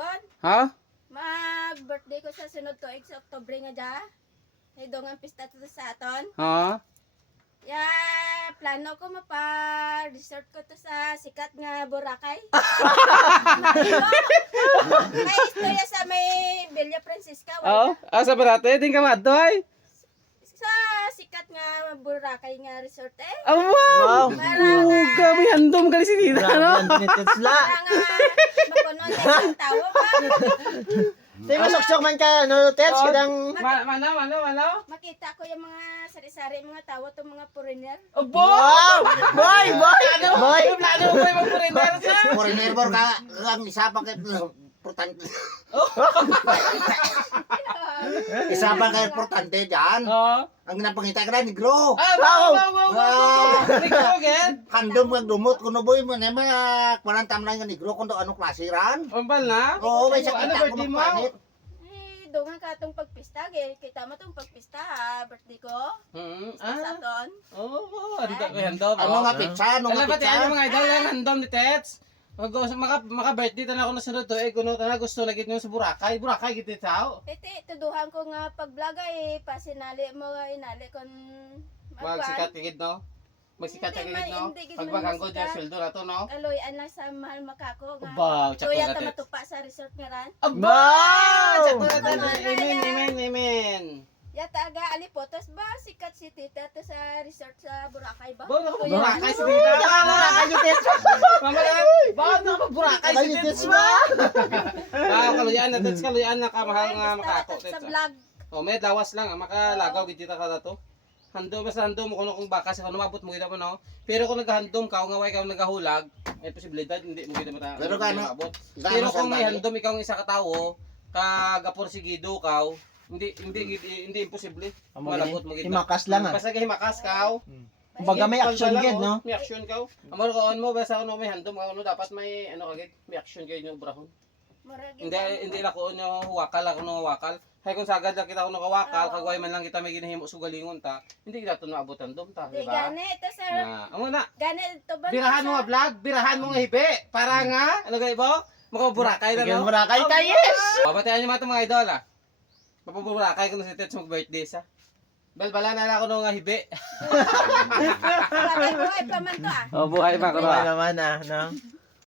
Bon, Ha? mag-birthday ko sa sunod tuig sa Oktubre nga dya. Ay ang pista to sa aton. Ha? Ya, plano ko mapa-resort ko to sa sikat nga Boracay. May istorya sa may Villa Francisca. Oo. Asa ba natin? Din ka madoy. Sa sikat nga Boracay nga resort eh. Oh, wow! Para nga, Gabi handom gali si Tita, no? para nga makunon ang tao ba? Di masok-sok man ka, no, Tets, kadang... Mano? Makita ko yung mga sari-sari mga tao to mga foreigner. Obo! Wow! Boy! Boy! Plano mo yung mag-foreigner, sir? Foreigner ka, ang isa pa kay importante. Isa pa kay importante dyan. Oo. Ang napangita ka na, negro. Wow! Nagkogit? Handom kang dumot, kuno boy mo, na mga kwanang lang nga negro, kuno anong klase ran? Pambal na? Oo, may Ano sakita birthday ko ng mo? panit. Eh, doon nga katong pagpista, kita mo tong pagpista ha, birthday ko. Sa aton. Oo, handom. Ano nga pizza, ano nga Alam ba tayo pizza? mga idol ang handom ni Tets? Maka-birthday na ako na sunod to, kuno na gusto lagi nyo sa Boracay. Boracay, giti tao. Titi, tuduhan ko nga pag-vlog ay pasinali mo inali kon Magsikat kagid, no? Magsikat Hindi kagid, no? hindi gid Pag man maganggo magsikat. dyan, sweldo na to, no? Aloy-an lang sa mahal makako nga. Wow, tsako Tuya nga, ta Tets. matupa sa resort nga ran. Wow! Tsako na tayo. Ano, Amen. Yata aga alipotas ba sikat si tita to sa resort sa Boracay ba? Bo, ako Tuya. Boracay si Tita. Boracay ni Tets! Mamalan, bakit na Boracay Boracay si ni Tets Tets ba? Kaluyan na, Tets, kaluyan na kamahal Ay, nga basta makako, sa Tets. vlog. Oh, may dawas lang, makalagaw gid kita kada to. Handom basta handom mo kuno kung baka sa kuno mabot mo kita mo no. Pero kung naghandom ka, nga way ka nagahulag, may posibilidad hindi mo kita mata. Pero hindi gaano- maabot. gaano Pero sa kung may bali? handom ikaw ang isa ka tawo, kagapursigido ka, hindi imposible. Malabot mo kita. Himakas lang ah. Basta kay himakas ka. Kumbaga may action gid, no? May action ka. Amor ko on mo basta kuno may handom ka kuno dapat may ano kagid, may action kay yung brahon. Murag Hindi la ko nyo huwakal ako no huwakal. Hay kung sagad lang kita ko nakawakal, kagway man lang kita may ginahimo sugalingon ta. Hindi kita to naabutan dom ta, Di di ba? gani ito sa Na, amo na. gani to ba? Birahan mo nga vlog, birahan mo nga hibi para nga ano gay bo? Makaburakay na Bigyan no. Boracay tayo, yes! Babatayan niyo mga idol ah. Mapaburakay ko na si Tets mag-birthday sa. Balbala na ako no nga hibi. Bakit ko ay paman to ah. Oh, buhay pa Ano naman ah, no?